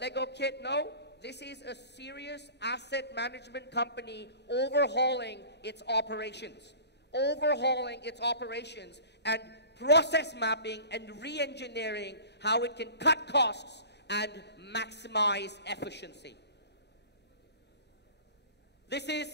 Lego kit. No, this is a serious asset management company overhauling its operations. Overhauling its operations and process mapping and re-engineering how it can cut costs and maximize efficiency. This is,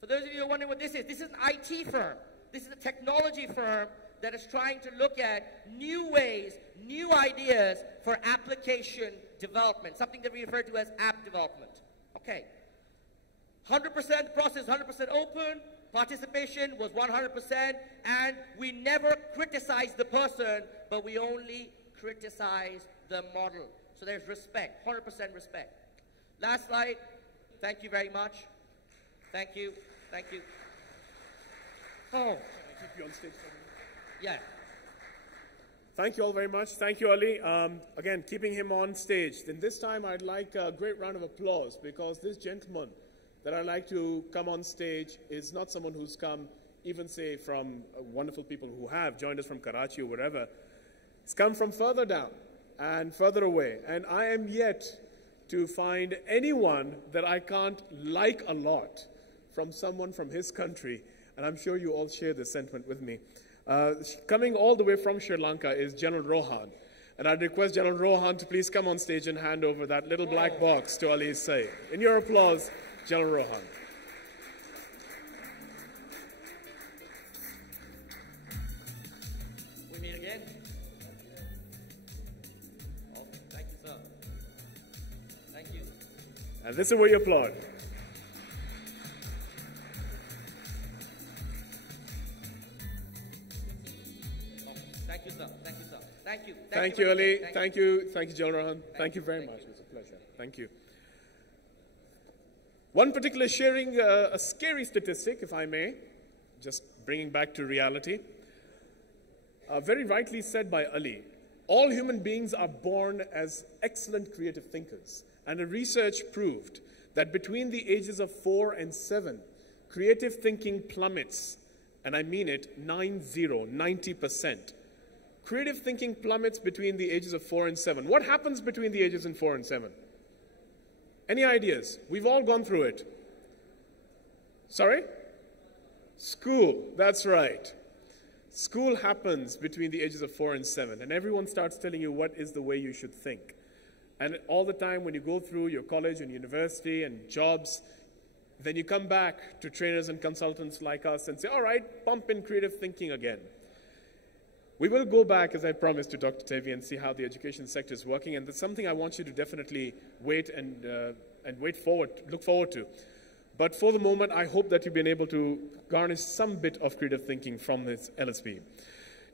for those of you who are wondering what this is an IT firm. This is a technology firm that is trying to look at new ways, new ideas for application development, something that we refer to as app development. Okay. 100%, the process 100% open, participation was 100%, and we never criticize the person, but we only criticize the model. So there's respect, 100% respect. Last slide. Thank you very much. Thank you. Thank you. Oh. Can I keep you on stage for a minute? Yeah. Thank you all very much. Thank you, Ali. Again, keeping him on stage. Then this time I'd like a great round of applause because this gentleman that I'd like to come on stage is not someone who's come, even say from wonderful people who have joined us from Karachi or wherever. He's come from further down and further away. And I am yet to find anyone that I can't like a lot from someone from his country. And I'm sure you all share this sentiment with me. Coming all the way from Sri Lanka is General Rohan. And I'd request General Rohan to please come on stage and hand over that little black box to Ali Saeed. In your applause, General Rohan. We meet again. Oh, thank you, sir. Thank you. And this is where you applaud. Thank you, sir. Thank you, sir. Thank you. Thank you, Ali. Thank you. Thank you, General Rohan. Thank you very much. It was a pleasure. Thank you. One particular sharing a scary statistic, if I may, just bringing back to reality. Very rightly said by Ali, all human beings are born as excellent creative thinkers. And a research proved that between the ages of 4 and 7, creative thinking plummets, and I mean it, 90%. Creative thinking plummets between the ages of 4 and 7. What happens between the ages of 4 and 7? Any ideas? We've all gone through it. Sorry? School, that's right. School happens between the ages of 4 and 7, and everyone starts telling you what is the way you should think. And all the time when you go through your college and university and jobs, then you come back to trainers and consultants like us and say, all right, pump in creative thinking again. We will go back, as I promised, to Dr. Tevi and see how the education sector is working, and that's something I want you to definitely wait and look forward to. But for the moment, I hope that you've been able to garnish some bit of creative thinking from this LSP.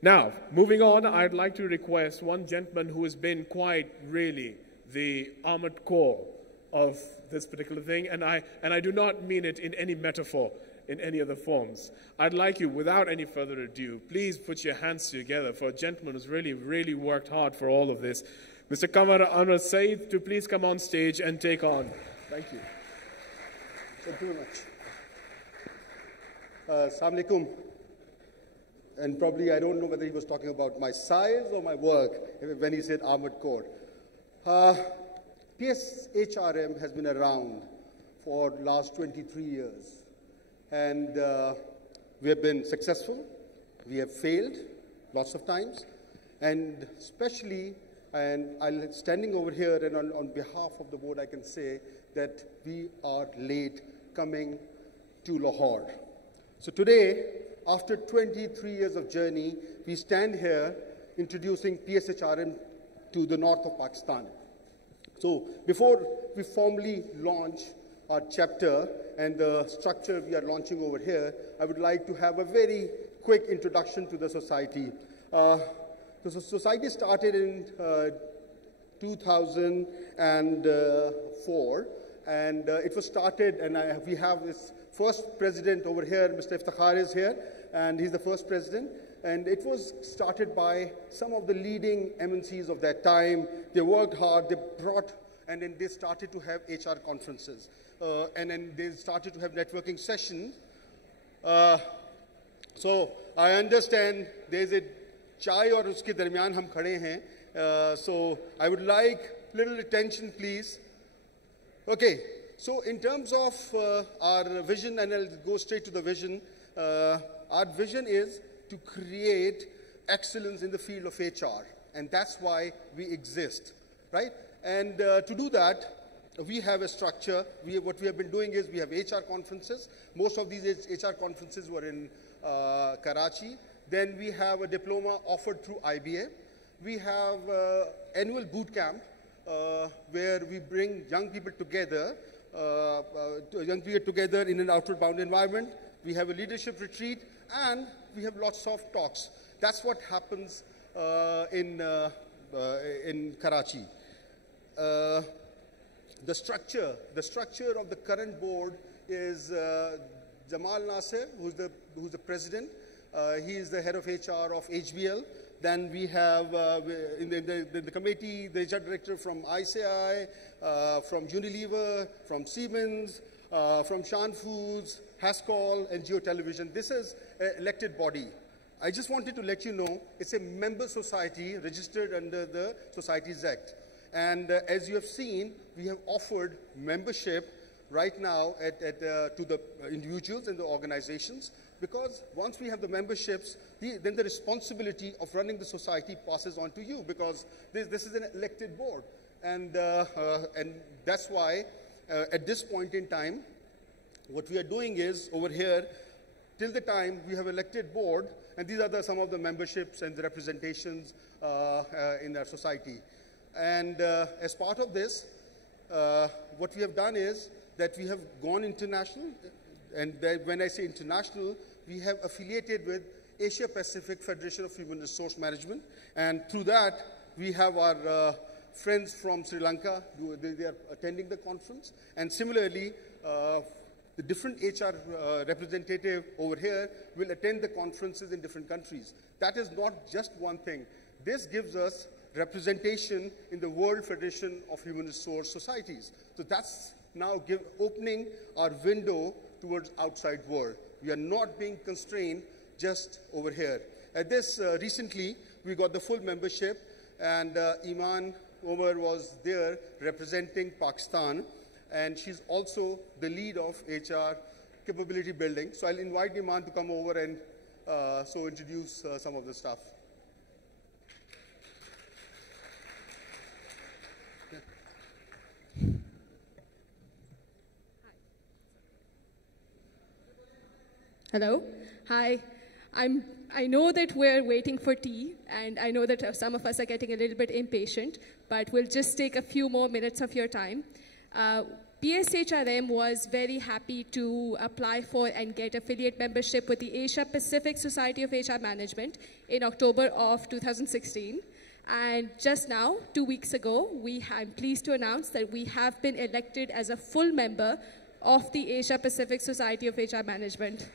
Now, moving on, I'd like to request one gentleman who has been quite really the armored core of this particular thing, and I do not mean it in any metaphor, in any other forms. I'd like you, without any further ado, please put your hands together for a gentleman who's really worked hard for all of this. Mr. Kanwer A, Saeed, to please come on stage and take on. Thank you. Thank you very much. Assalamu alaikum. And probably I don't know whether he was talking about my size or my work when he said armored core. PSHRM has been around for the last 23 years. And we have been successful, we have failed lots of times, and especially, and I'm standing over here and on behalf of the board I can say that we are late coming to Lahore. So today, after 23 years of journey, we stand here introducing PSHRM to the north of Pakistan. So before we formally launch our chapter and the structure we are launching over here, I would like to have a very quick introduction to the society. The society started in 2004, and it was started, and we have this first president over here, Mr. Iftikhar is here, and he's the first president. And it was started by some of the leading MNCs of that time. They worked hard, they brought, and then they started to have HR conferences. And then they started to have networking sessions. So I understand there's a chai or uske darmiyan hum khade hain. So I would like little attention, please. Okay, so in terms of our vision, and I'll go straight to the vision, our vision is to create excellence in the field of HR, and that's why we exist, right? And to do that, we have a structure. What we have been doing is we have HR conferences. Most of these HR conferences were in Karachi. Then we have a diploma offered through IBA. We have annual boot camp where we bring young people together in an outward bound environment. We have a leadership retreat, and we have lots of talks. That's what happens in Karachi. The structure of the current board is Jamal Nasser, who's the president. He is the head of HR of HBL. Then we have in the committee, the HR director from ICI, from Unilever, from Siemens, from Shan Foods, Haskell, and Geo Television. This is an elected body. I just wanted to let you know it's a member society registered under the Societies Act. And as you have seen, we have offered membership right now to the individuals and the organizations, because once we have the memberships, then the responsibility of running the society passes on to you, because this is an elected board. And that's why at this point in time, what we are doing is over here, till the time we have elected board, and these are some of the memberships and the representations in our society. And as part of this, what we have done is that we have gone international, and when I say international, we have affiliated with Asia Pacific Federation of Human Resource Management, and through that, we have our friends from Sri Lanka, they are attending the conference, and similarly, the different HR representative over here will attend the conferences in different countries. That is not just one thing. This gives us representation in the World Federation of Human Resource Societies. So that's now opening our window towards outside world. We are not being constrained just over here. At this, recently, we got the full membership, and Iman Omar was there representing Pakistan, and she's also the lead of HR capability building. So I'll invite Iman to come over and introduce some of the stuff. Hello. Hi. I know that we're waiting for tea, and I know that some of us are getting a little bit impatient, but we'll just take a few more minutes of your time. PSHRM was very happy to apply for and get affiliate membership with the Asia Pacific Society of HR Management in October of 2016. And just now, 2 weeks ago, I'm pleased to announce that we have been elected as a full member of the Asia Pacific Society of HR Management.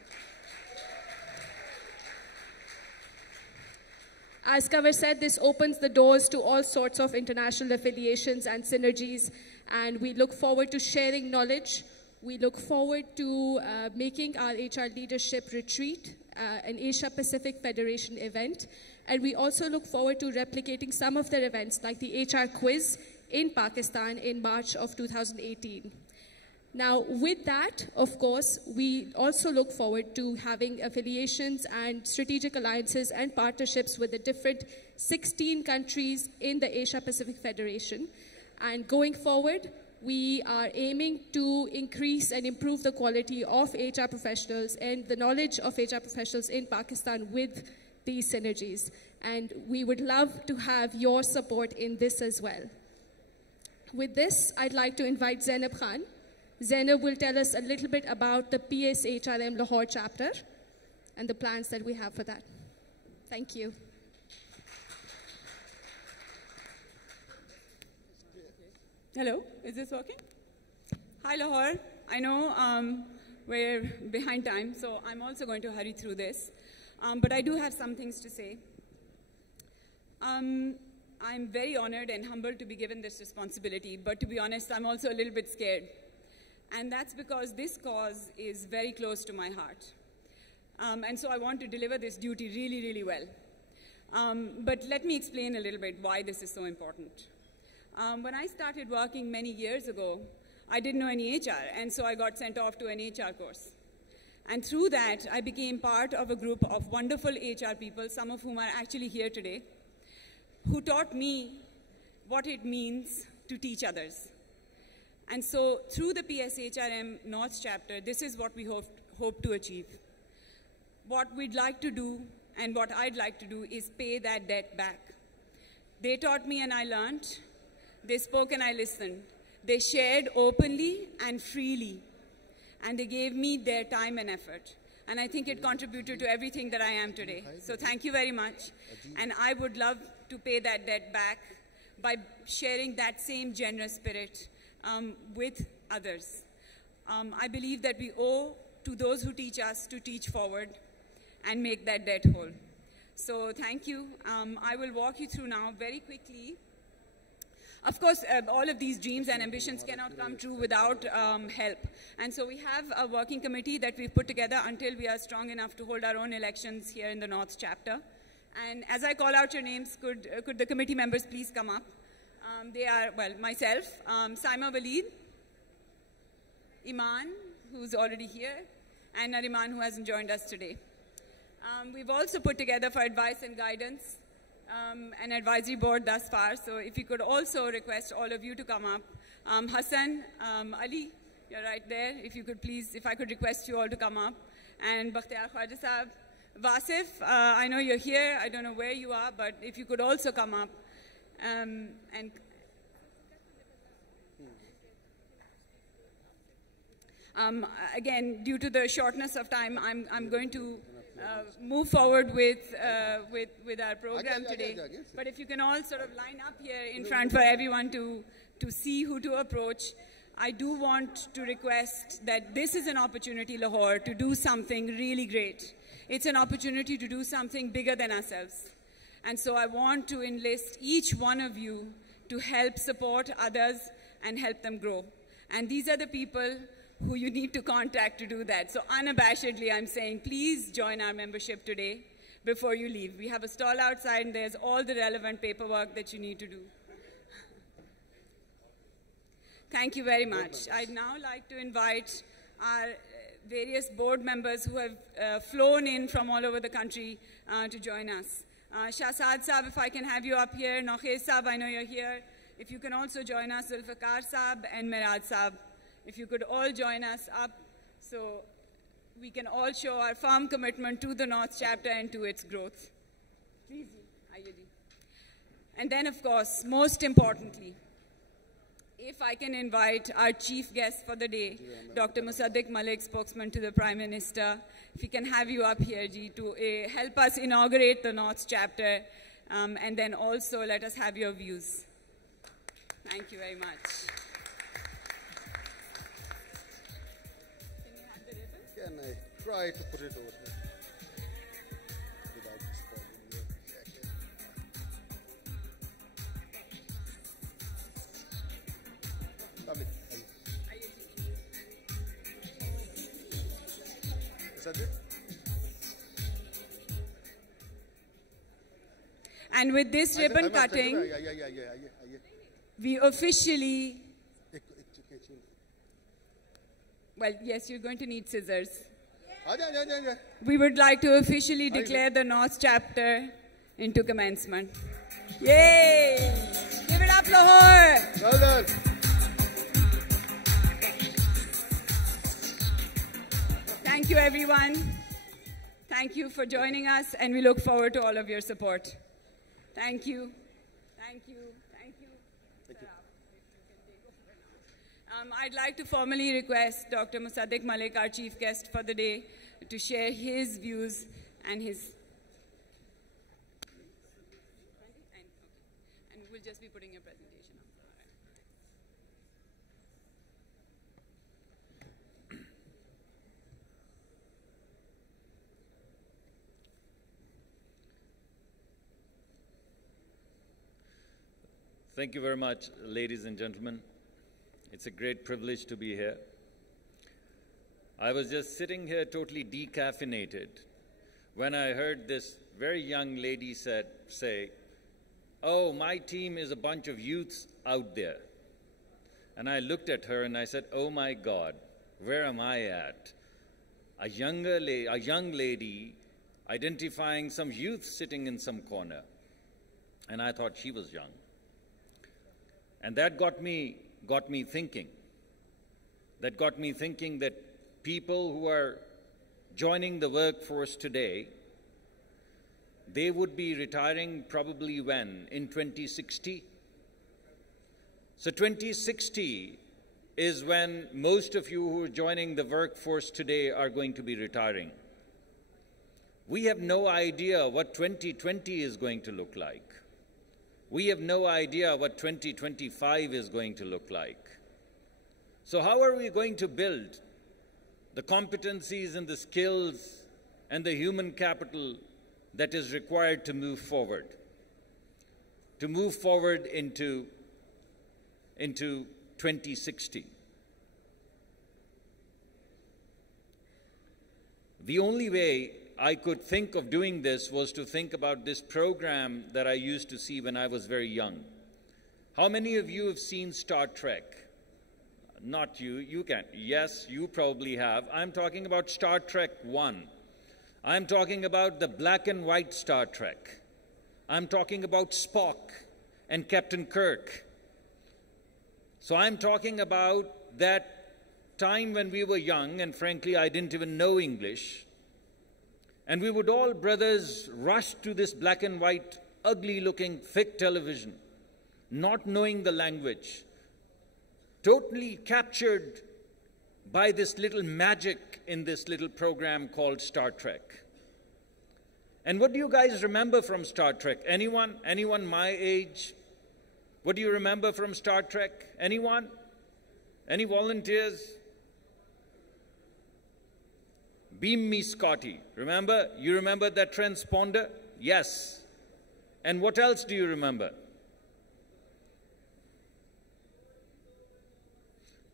As Kanwer said, this opens the doors to all sorts of international affiliations and synergies, and we look forward to sharing knowledge. We look forward to making our HR leadership retreat an Asia Pacific Federation event, and we also look forward to replicating some of their events like the HR quiz in Pakistan in March of 2018. Now, with that, of course, we also look forward to having affiliations and strategic alliances and partnerships with the different 16 countries in the Asia Pacific Federation. And going forward, we are aiming to increase and improve the quality of HR professionals and the knowledge of HR professionals in Pakistan with these synergies. And we would love to have your support in this as well. With this, I'd like to invite Zainab Khan. Zainab will tell us a little bit about the PSHRM Lahore chapter and the plans that we have for that. Thank you. Hello, is this working? Hi Lahore, I know we're behind time, so I'm also going to hurry through this. But I do have some things to say. I'm very honored and humbled to be given this responsibility, but to be honest, I'm also a little bit scared. And that's because this cause is very close to my heart. And so I want to deliver this duty really, really well. But let me explain a little bit why this is so important. When I started working many years ago, I didn't know any HR, and so I got sent off to an HR course. And through that, I became part of a group of wonderful HR people, some of whom are actually here today, who taught me what it means to teach others. And so through the PSHRM North chapter, this is what we hope to achieve. What we'd like to do and what I'd like to do is pay that debt back. They taught me and I learned. They spoke and I listened. They shared openly and freely. And they gave me their time and effort. And I think it contributed to everything that I am today. So thank you very much. And I would love to pay that debt back by sharing that same generous spirit with others. I believe that we owe to those who teach us to teach forward and make that debt whole. So thank you. I will walk you through now very quickly. Of course, all of these dreams and ambitions cannot come true without help. And so we have a working committee that we've put together until we are strong enough to hold our own elections here in the North chapter. And as I call out your names, could the committee members please come up? They are, well, myself, Saima Walid, Iman, who's already here, and Nariman, who hasn't joined us today. We've also put together for advice and guidance an advisory board thus far, so if you could also request all of you to come up. Hassan, Ali, you're right there. If you could please, if I could request you all to come up. And Bakhtiyar Khwaja Sahab, Wasif, I know you're here. I don't know where you are, but if you could also come up. And again, due to the shortness of time, I'm going to move forward with our program today. But if you can all sort of line up here in front for everyone to see who to approach, I do want to request that this is an opportunity, Lahore, to do something really great. It's an opportunity to do something bigger than ourselves. And so I want to enlist each one of you to help support others and help them grow. And these are the people who you need to contact to do that. So unabashedly, I'm saying, please join our membership today before you leave. We have a stall outside, and there's all the relevant paperwork that you need to do. Thank you very much. I'd now like to invite our various board members who have flown in from all over the country to join us. Shahzad Saab, if I can have you up here. Nokhez Saab, I know you're here. If you can also join us, Zulfikar Saab and Miraj Saab. If you could all join us up so we can all show our firm commitment to the North chapter and to its growth. Please, Ayudi. And then, of course, most importantly, if I can invite our chief guest for the day, Dr. Mosaddegh Malik, spokesman to the Prime Minister, if we can have you up here, Ji, to help us inaugurate the North chapter, and then also let us have your views. Thank you very much. Can I try to put it over here without spoiling your jacket? Lovely. Is that it? And with this ribbon cutting, we officially... Well, yes, you're going to need scissors. We would like to officially declare the North chapter into commencement. Yay! Give it up, Lahore! Well done. Thank you, everyone. Thank you for joining us, and we look forward to all of your support. Thank you. Thank you. Thank you. I'd like to formally request Dr. Mosaddegh Malik, our chief guest for the day, to share his views and his... And we'll just be putting your presentation up. Thank you very much, ladies and gentlemen. It's a great privilege to be here. I was just sitting here totally decaffeinated when I heard this very young lady say, "Oh, my team is a bunch of youths out there." And I looked at her and I said, "Oh my God, where am I at? A young lady identifying some youth sitting in some corner." And I thought she was young. And that got me thinking. That got me thinking that people who are joining the workforce today, they would be retiring probably when? In 2060? So 2060 is when most of you who are joining the workforce today are going to be retiring. We have no idea what 2020 is going to look like. We have no idea what 2025 is going to look like. So how are we going to build the competencies and the skills and the human capital that is required to move forward? To move forward into 2060. The only way I could think of doing this was to think about this program that I used to see when I was very young. How many of you have seen Star Trek? Not you, you can. Yes, you probably have. I'm talking about Star Trek 1. I'm talking about the black and white Star Trek. I'm talking about Spock and Captain Kirk. So I'm talking about that time when we were young, and frankly, I didn't even know English. And we would all, brothers, rush to this black and white, ugly-looking, thick television, not knowing the language, totally captured by this little magic in this little program called Star Trek. And what do you guys remember from Star Trek? Anyone? Anyone my age? What do you remember from Star Trek? Anyone? Any volunteers? Beam me, Scotty. Remember? You remember that transponder? Yes. And what else do you remember?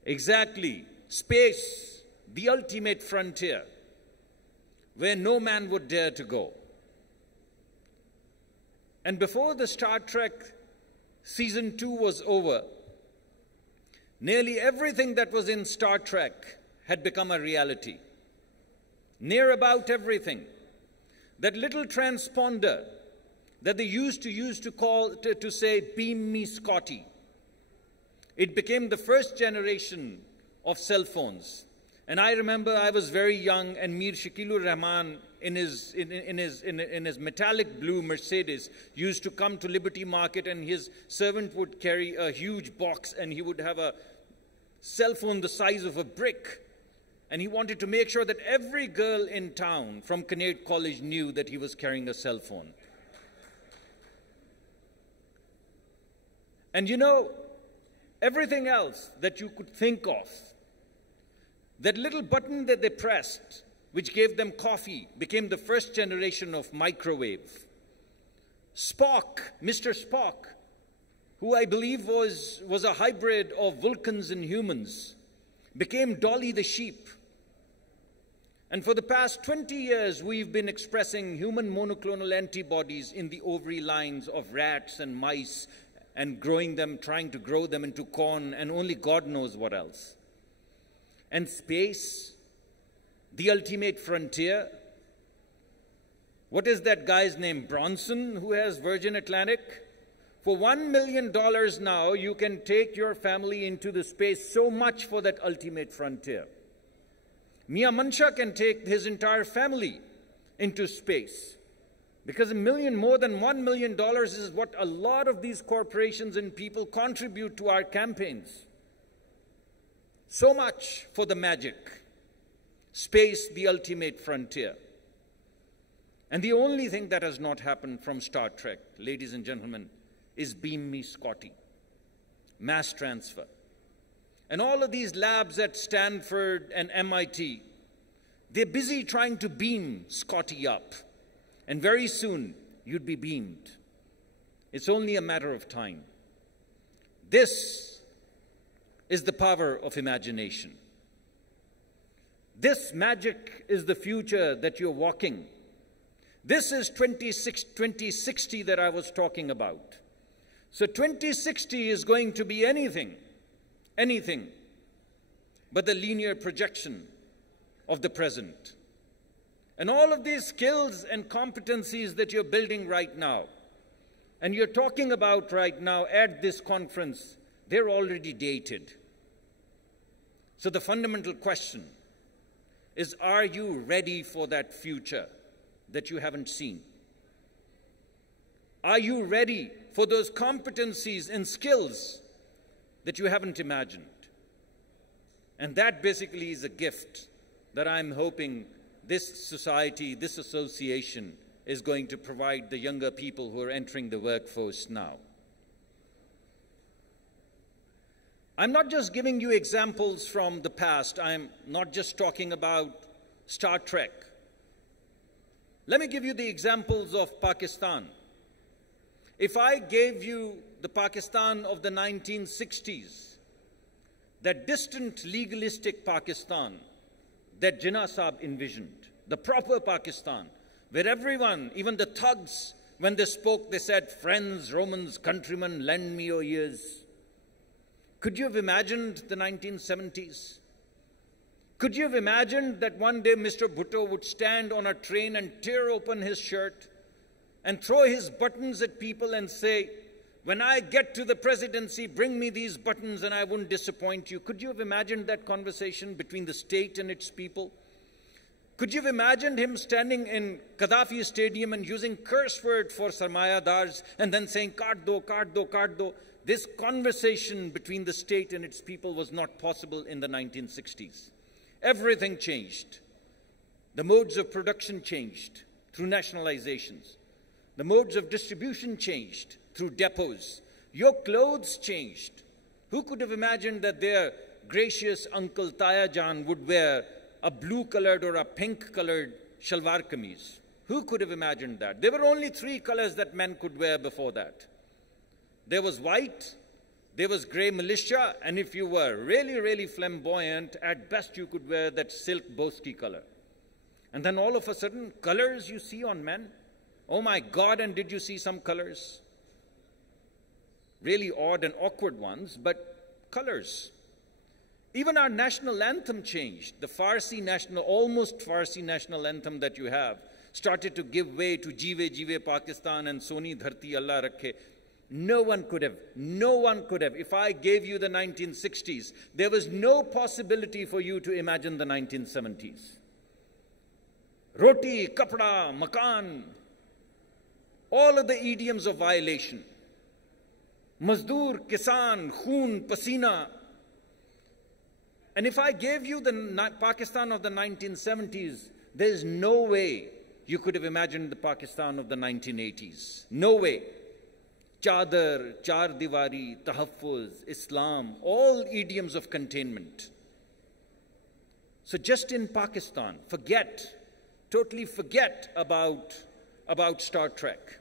Exactly. Space, the ultimate frontier, where no man would dare to go. And before the Star Trek Season 2 was over, nearly everything that was in Star Trek had become a reality. Near about everything. That little transponder that they used to call to say, "Beam me, Scotty." It became the first generation of cell phones. And I remember I was very young, and Mir Shakilur Rahman in his metallic blue Mercedes used to come to Liberty Market, and his servant would carry a huge box, and he would have a cell phone the size of a brick. And he wanted to make sure that every girl in town from Kanwer College knew that he was carrying a cell phone. And you know, everything else that you could think of, that little button that they pressed, which gave them coffee, became the first generation of microwave. Spock, Mr. Spock, who I believe was a hybrid of Vulcans and humans, became Dolly the sheep. And for the past 20 years, we've been expressing human monoclonal antibodies in the ovary lines of rats and mice, and growing them, trying to grow them into corn, and only God knows what else. And space, the ultimate frontier. What is that guy's name? Bronson, who has Virgin Atlantic? For $1 million now, you can take your family into the space. So much for that ultimate frontier. Mia Mansha can take his entire family into space. Because more than $1 million is what a lot of these corporations and people contribute to our campaigns. So much for the magic. Space, the ultimate frontier. And the only thing that has not happened from Star Trek, ladies and gentlemen, is Beam Me Scotty. Mass transfer. And all of these labs at Stanford and MIT, they're busy trying to beam Scotty up. And very soon, you'd be beamed. It's only a matter of time. This is the power of imagination. This magic is the future that you're walking. This is 2060 that I was talking about. So 2060 is going to be anything but the linear projection of the present. And all of these skills and competencies that you're building right now, and you're talking about right now at this conference, they're already dated. So the fundamental question is, are you ready for that future that you haven't seen? Are you ready for those competencies and skills that you haven't imagined? And that basically is a gift that I'm hoping this society, this association is going to provide the younger people who are entering the workforce now. I'm not just giving you examples from the past. I'm not just talking about Star Trek. Let me give you the examples of Pakistan. If I gave you the Pakistan of the 1960s, that distant legalistic Pakistan that Jinnah Saab envisioned, the proper Pakistan, where everyone, even the thugs, when they spoke, they said, "Friends, Romans, countrymen, lend me your ears." Could you have imagined the 1970s? Could you have imagined that one day Mr. Bhutto would stand on a train and tear open his shirt and throw his buttons at people and say, "When I get to the presidency, bring me these buttons and I won't disappoint you"? Could you have imagined that conversation between the state and its people? Could you have imagined him standing in Gaddafi Stadium and using curse word for sarmayadars and then saying, "Kaat do, kaat do, kaat do"? This conversation between the state and its people was not possible in the 1960s. Everything changed. The modes of production changed through nationalizations. The modes of distribution changed through depots. Your clothes changed. Who could have imagined that their gracious Uncle Taya Jan would wear a blue-colored or a pink-colored shalwar kameez? Who could have imagined that? There were only 3 colors that men could wear before that. There was white, there was grey militia, and if you were really, really flamboyant, at best you could wear that silk boski color. And then all of a sudden, colors you see on men. Oh my God, and did you see some colors? Really odd and awkward ones, but colors. Even our national anthem changed. The Farsi national, almost Farsi national anthem that you have, started to give way to Jeeve Jeeve Pakistan and Soni Dharti Allah Rakhe. No one could have. If I gave you the 1960s, there was no possibility for you to imagine the 1970s. Roti, kapda, makan, all of the idioms of violation. Mazdoor, kisan, khoon, pasina. And if I gave you the Pakistan of the 1970s, there is no way you could have imagined the Pakistan of the 1980s. No way. Chadar, Char Diwari, Tahaffuz, Islam, all idioms of containment. So just in Pakistan, totally forget about Star Trek.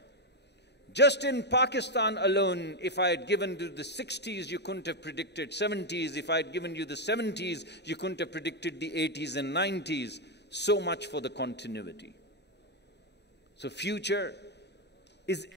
Just in Pakistan alone, if I had given you the 60s, you couldn't have predicted 70s. If I had given you the 70s, you couldn't have predicted the 80s and 90s. So much for the continuity. So future is